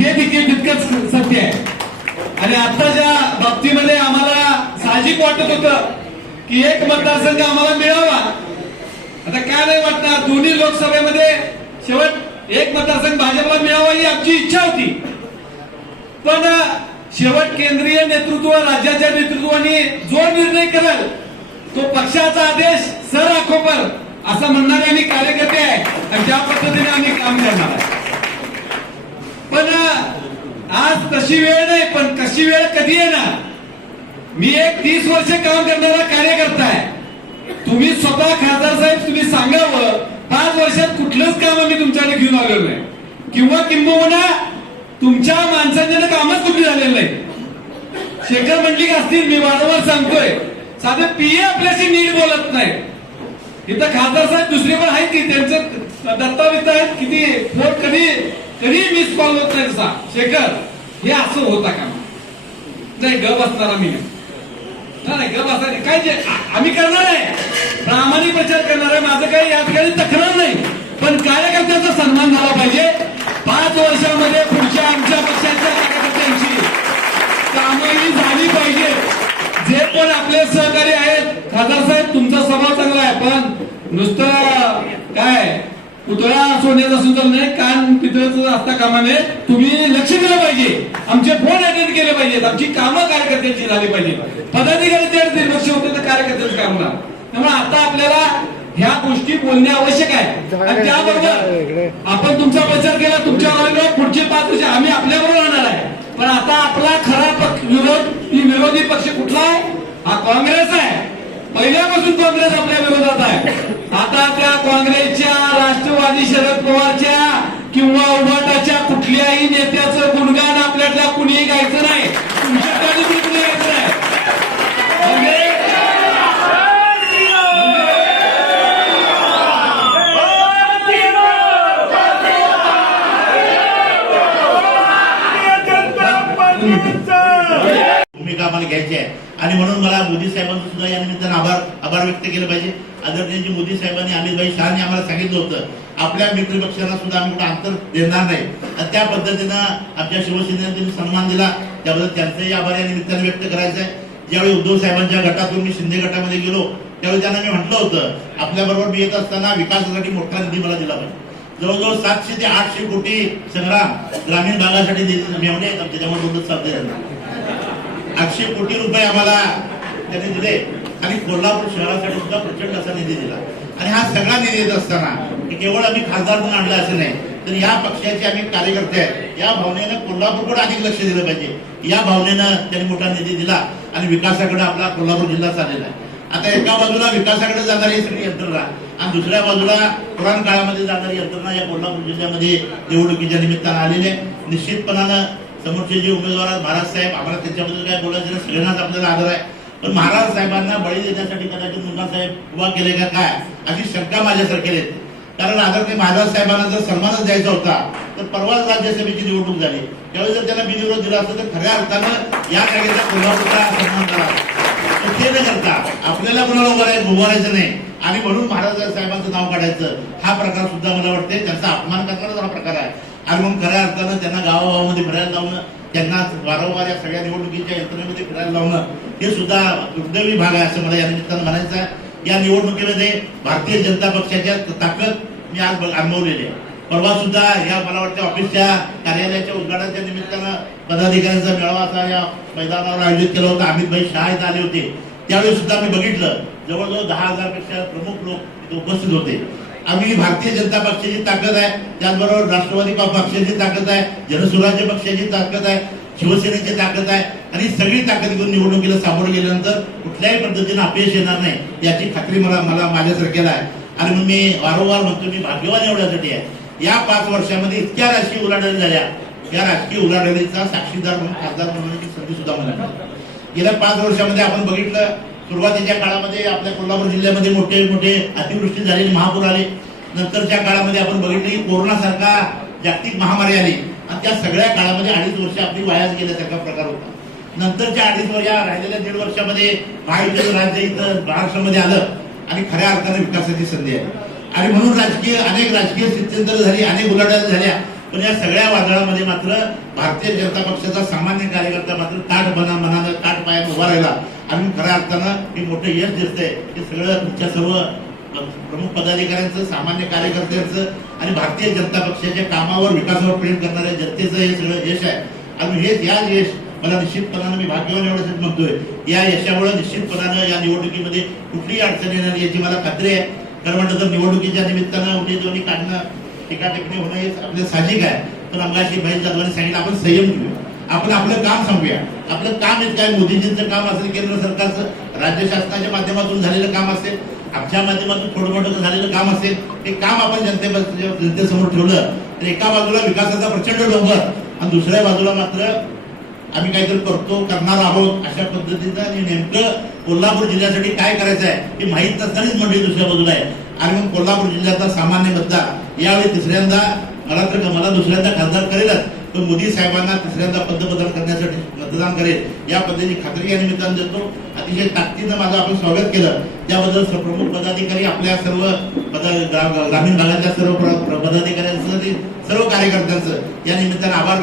हे देखील तितकंच सत्य आहे. आणि आताच्या बाबतीमध्ये आम्हाला साहजिक वाटत होतं की एक मतदारसंघ आम्हाला मिळावा आता काय नाही वाटणार? दोन्ही लोकसभेमध्ये शेवट एक मतदारसंघ भाजपला मिळावा ही आमची इच्छा होती. पण शेवट केंद्रीय नेतृत्व राज्याच्या नेतृत्वाने जो निर्णय करेल तो पक्षाचा आदेश सर आखोपर असं म्हणणारे आम्ही कार्यकर्ते आहे. आणि त्या पद्धतीने आम्ही काम करणार आहे. पण आज तशी वेळ नाही पण कशी वेळ कधी येणार? मी एक तीस वर्ष काम करणारा कार्यकर्ता आहे. तुम्ही स्वतः खासदार साहेब तुम्ही सांगावं पाच वर्षात कुठलंच काम आम्ही तुमच्याकडे घेऊन आलेलो नाही. किंवा किंबहुना तुमच्या माणसांच्या कामच कमी झालेलं नाही. शेखर मंडलिक असतील मी वारंवार सांगतोय साधे पीए आपल्याशी नीट बोलत नाही. इथं खासदार साहेब दुसरे पण आहेत की त्यांचं दत्तावेत आहेत किती फोट कधी कधी मिस कॉल होत नाही तसा. शेखर हे असं होता का नाही गप असणार आम्ही. नाही गप असणार काय जे आम्ही करणार आहे. प्रामाणिक प्रचार करणार आहे. माझं काही या ठिकाणी तक्रार नाही. पण कार्यकर्त्याचा सन्मान झाला पाहिजे. पाच वर्षामध्ये पुढच्या आमच्या पक्षाच्या कार्यकर्त्यांची कामही झाली पाहिजे. जे पण आपले सहकारी आहेत खासदार साहेब तुमचा स्वभाव चांगला आहे पण नुसतं काय पुतळा सोन्याचा सुद्धा नाही कान पितळाचं असता कामाने तुम्ही लक्ष दिलं पाहिजे. आमचे फोन अटेंड केले पाहिजेत. आमची कामं कार्यकर्त्यांची झाली पाहिजे पदाधिकारी जर दुर्लक्ष होते तर कार्यकर्त्यांचं काम ना त्यामुळे आता आपल्याला ह्या गोष्टी बोलणे आवश्यक आहे. आणि त्याबरोबर आपण तुमचा प्रचार केला तुमच्या पुढचे पाच वर्ष आम्ही आपल्याबरोबर राहणार आहे. पण आता आपला खरा विरोध ही विरोधी पक्ष कुठला आहे? हा काँग्रेस आहे. पहिल्यापासून काँग्रेस आपल्या विरोधात आहे. आता त्या काँग्रेसच्या राष्ट्रवादी शरद पवारच्या किंवा उभाटाच्या कुठल्याही नेत्याचं गुणगान आपल्यातल्या कुणीही गायचं नाही तुमच्या देखील कुणी गायचं नाही म्हणजे भूमिका आम्हाला घ्यायची आहे आणि म्हणून मला मोदी साहेबांचं सुद्धा या निमित्तानं आभार आभार व्यक्त केलं पाहिजे. आदरणीय मोदी साहेबांनी अमितभाई शहानी आम्हाला सांगितलं होतं. आपल्या मित्र पक्षाला सुद्धा आम्ही कुठं अंतर देणार नाही. आणि त्या पद्धतीनं आमच्या शिवसेनेने त्यांनी सन्मान दिला. त्याबद्दल त्यांचाही आभार या निमित्तानं व्यक्त करायचं आहे ज्यावेळी उद्धव साहेबांच्या गटातून मी शिंदे गटामध्ये गेलो त्यावेळी त्यांना मी म्हटलं होतं आपल्या बरोबर मी येत असताना विकासासाठी मोठा निधी मला दिला पाहिजे. जवळजवळ सातशे ते आठशे कोटी संग्राम ग्रामीण भागासाठी मेवणे आहेत आमच्या त्यामुळे चालते त्यांना आठशे कोटी रुपये आम्हाला त्यांनी दिले. आणि कोल्हापूर शहरासाठी सुद्धा प्रचंड असा निधी दिला. आणि हा सगळा निधी येत असताना केवळ आम्ही खासदार म्हणून आणला असं नाही तर या पक्षाचे आम्ही कार्यकर्ते आहेत. या भावनेनं कोल्हापूरकडे अधिक लक्ष दिलं पाहिजे. या भावनेनं त्यांनी मोठा निधी दिला आणि विकासाकडे आपला कोल्हापूर जिल्हा चाललेला आहे. आता एका बाजूला विकासाकडे जाणारी ही सगळी यंत्रणा आणि दुसऱ्या बाजूला पुराण काळामध्ये जाणारी यंत्रणा या कोल्हापूर जिल्ह्यामध्ये निवडणुकीच्या निमित्तानं आलेली आहे. निश्चितपणानं समोरचे जे उमेदवार आहेत महाराज साहेब आम्हाला त्याच्याबद्दल काय बोलायचं सगळ्यांनाच आपल्याला आदर आहे. पण महाराज साहेबांना बळी देण्यासाठी कदाचित मुन्ना साहेब उभा केले का काय अशी शंका माझ्यासारखे येते कारण आदरणीय महाराज साहेबांना जर सन्मानच द्यायचा होता तर परवाच राज्यसभेची निवडणूक झाली. त्यावेळी जर त्यांना बिनविरोध दिला असतं तर खऱ्या अर्थानं या जागेचा कोल्हापूरचा सन्मान झाला तर ते न करता आपल्याला कोणाला उभारायचं उभारायचं नाही. आणि म्हणून महाराज साहेबांचं नाव काढायचं हा प्रकार सुद्धा मला वाटते त्यांचा अपमान करणारा हा प्रकार आहे. आणि मग खऱ्या अर्थानं त्यांना गावागावामध्ये फिरायला लावणं त्यांना वारंवार या सगळ्या निवडणुकीच्या यंत्रणेमध्ये फिरायला लावणं हे सुद्धा दुर्दैवी भाग आहे असं मला या निमित्तानं म्हणायचं आहे. या निवडणुकीमध्ये भारतीय जनता पक्षाच्या ताकद मी आज अनुभवलेली आहे. परवा सुद्धा या मला वाटतं ऑफिसच्या कार्यालयाच्या उद्घाटनाच्या निमित्तानं पदाधिकाऱ्यांचा मेळावा असा या मैदानावर आयोजित केला होता. अमितभाई शहा इथं आले होते. त्यावेळी सुद्धा मी बघितलं जवळजवळ दहा हजारपेक्षा प्रमुख लोक उपस्थित होते. आम्ही भारतीय जनता पक्षाची ताकद आहे. त्याचबरोबर राष्ट्रवादी पक्षाची ताकद आहे. जनसुराज्य पक्षाची ताकद आहे. शिवसेनेची ताकद आहे. आणि सगळी ताकद घेऊन निवडणुकीला सामोरं गेल्यानंतर कुठल्याही पद्धतीनं अपयश येणार नाही याची खात्री मला मला माझ्यासारख्याला आहे. आणि मग मी वारंवार म्हणतो मी भाग्यवान एवढ्यासाठी आहे. या पाच वर्षामध्ये इतक्या राजकीय उलाढाली झाल्या. या राजकीय उलाढालीचा साक्षीदार म्हणून खासदार म्हणून संधी सुद्धा मला मिळाली. गेल्या पाच वर्षामध्ये आपण बघितलं सुरुवातीच्या काळामध्ये आपल्या कोल्हापूर जिल्ह्यामध्ये मोठे मोठे अतिवृष्टी झाले महापूर आले. नंतरच्या काळामध्ये आपण बघितलं की कोरोना सारखा जागतिक महामारी आली. आणि त्या सगळ्या काळामध्ये अडीच वर्ष आपली वायाच गेल्यासारखा प्रकार होता. नंतरच्या अडीच वर्ष राहिलेल्या दीड वर्षामध्ये महायुतीचं राज्य इथं महाराष्ट्रामध्ये आलं आणि खऱ्या अर्थाने विकासाची संधी आहे. आणि म्हणून राजकीय अनेक राजकीय स्थित्यंतर झाली अनेक उलाढाली झाल्या. पण या सगळ्या वादळामध्ये मात्र भारतीय जनता पक्षाचा सामान्य कार्यकर्ता मात्र ताट बना मनानं ताट पायानं उभा राहिला. आणि खऱ्या अर्थानं हे मोठं यश दिसतंय. हे सगळं तुमच्या सर्व प्रमुख पदाधिकाऱ्यांचं सामान्य कार्यकर्त्यांचं आणि भारतीय जनता पक्षाच्या कामावर विकासावर प्रेम करणाऱ्या जनतेचं हे सगळं यश आहे. आणि हेच या यश मला निश्चितपणानं मी भाग्यवान एवढ्यासाठी म्हणतोय. या यशामुळे निश्चितपणानं या निवडणुकीमध्ये कुठलीही अडचण येणार याची मला खात्री आहे. खरं म्हटलं तर निवडणुकीच्या निमित्तानं उमेदवारी काढणं टीका टिप्पणी होणं हे आपलं साहजिक आहे. पण अंगाशी भाई जाधवांनी सांगितलं आपण संयम घेऊया. आपण आपलं काम सांगूया. आपलं काम हेच काय? मोदीजींचं काम असेल केंद्र सरकारचं? राज्य शासनाच्या माध्यमातून झालेलं काम असेल आमच्या माध्यमातून थोडं मोठं झालेलं काम असेल हे काम आपण जनते जनतेसमोर ठेवलं तर एका बाजूला विकासाचा प्रचंड डोंगर आणि दुसऱ्या बाजूला मात्र आम्ही काहीतरी करतो करणार आहोत अशा पद्धतीचं आणि नेमकं कोल्हापूर जिल्ह्यासाठी काय करायचं आहे हे माहीत नसतानाच मंडळी दुसऱ्या बाजूला आहे. आणि मग कोल्हापूर जिल्ह्याचा सामान्य मतदार यावेळी तिसऱ्यांदा मला तर मला दुसऱ्यांदा खासदार करेलच. तो मोदी साहेबांना तिसऱ्यांदा पंतप्रधान करण्यासाठी मतदान करेल. या पद्धतीची खात्री या निमित्तानं देतो. अतिशय ताकदीनं माझं आपण स्वागत केलं. त्याबद्दल प्रमुख पदाधिकारी आपल्या सर्व ग्रामीण भागाच्या सर्व पदाधिकाऱ्यांचं सर्व कार्यकर्त्यांचं या निमित्तानं आभार